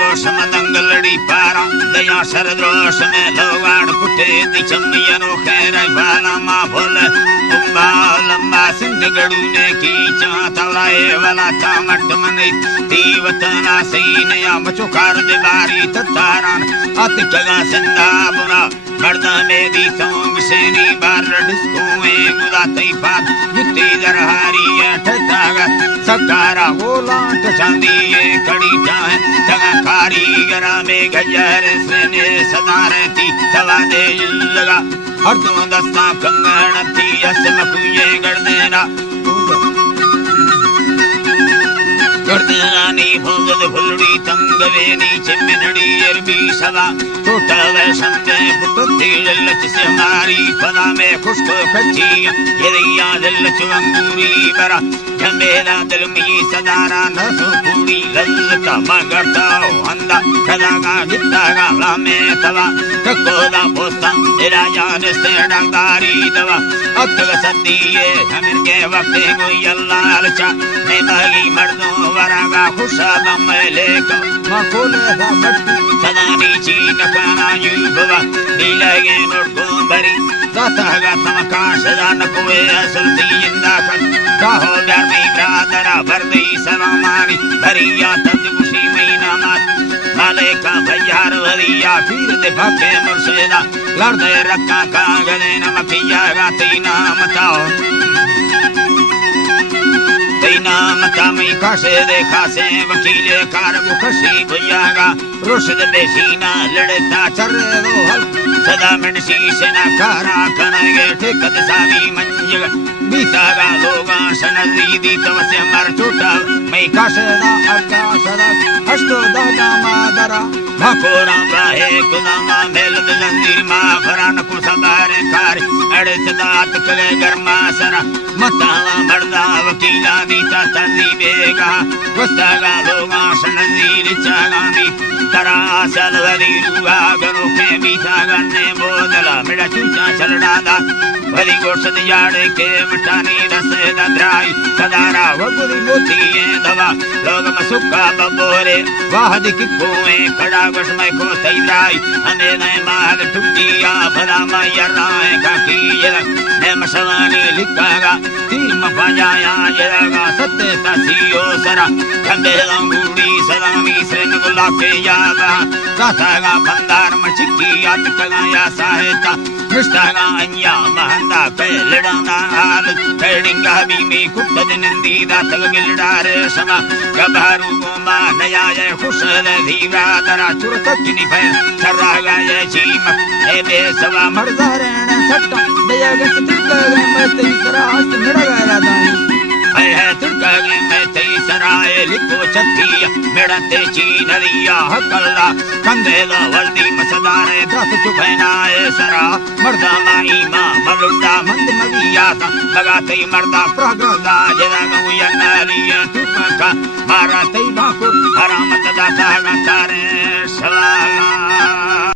गोश मदंग लड़ी पारा दया शरद्रोष में लोगाड़ पुटे दिचमियनो खैर वाला मा भोल उम्बा लंबा सिंध गड़ू ने की चातलाए वाला तामट मने तीवतना सही नया मचुकार दे बारी ततारान अत जगा सिंधा बुरा मर्दा में दी सोंग सेनी बार डिस्को में गुदा तैफात युति दरहारी ठतागा सकारा गोला चांदी ये कड़ी चाहे जगा कारीगरा में गजर सने सदा रहती सवा दे लगा अर्धों दस्ता कंगन थी असम कुए गर्देना गर्दनानी भोगद फुलड़ी तंगवेनी चिमनड़ी अरबी सवा छोटा वैशम दे पुत्ती लच से हमारी पदा में खुशको खच्ची यदिया लच अंगूरी बरा जमेला दिल में सदारा नसो पूरी ललता मगरता अंदा कदागा गितागा लामे तवा ककोदा पोस्ता राजा ने से डंगारी दवा अतग सदिए हमिर के वक्त कोई अल्लाह लचा ने मगी मर्दों वरागा खुशादा मलेका मकोले दा मट्टी सदानी चीन काना युबवा नीलगे नोटको बरी दातागा तमकाश दान कोए असलती इंदा कर काहो डर में ब्रादरा भरदी सलामानी भरिया तद खुशी महीना मात मालेका भैयार वरिया फिर दे भाके मुर्शिदा लड़दे रखा कागले नमकिया गाती नाम ताओ नाम तामी कासे देखा से वकीले कार मुखसी भैयागा रुशद बेसीना लड़ता चर रोहल सदा मिनसी सेना कारा कनगे ठेकद सावी मंजग बीतागा लोगा सनदी दी तवसे मर छूटा मैं काशदा आकाशदा हस्तो दादा मादरा भाकोरा गाहे कुदामा मेलद जंजीर मा फरान को सबारे कार अड़े सदात कले गरमा सरा मतावा मर्दा वकीला दी तंदी बेगा वस्तागा लोगा सनदी चागामी तरा सलवरी रुआ गनो के बीतागा ने बोदला मेरा चूचा चलडादा भली गोशद याड़े के मटानी रसे दद्राई सदारा वगुरी मोती दवा लोग मसुका बबोरे वाहद की कोए खड़ा गशमय को तैलाई हमें नए माल टुटिया भला मैराए का कीला ने मसवानी लिखागा तीर मफाजाया जरागा सत्ते तसियो सरा खंबे लंगूड़ी सलामी से नगुला के यागा काथागा बंदार मचिकी अटकगा या साहेता मिस्तागा अन्या महंदा पे लड़ाना हाल कड़िंगा भी में कुत्ता नंदी दा तग गिलडारे समा गबारू गोमा नया ये खुशल धीरा दरा चुरत किनी पे सरागा ये चीम ए बे सवा मर्दारण सट्टा दया गस तिरका मैं तेरी तरह हस्त मेरा गाला दानी है तिरका मैं तेरी सराय लिखो छत्ती मेरा ते चीन रिया हकल्ला कंदेला वर्दी मसदारे दस चुभनाए सरा मर्दा माई मां मलुंडा मंद मगिया था लगाते मर्दा प्रगदा जरा गया नालिया तुका मारा तई बाको हरामत दाता तारे सलाला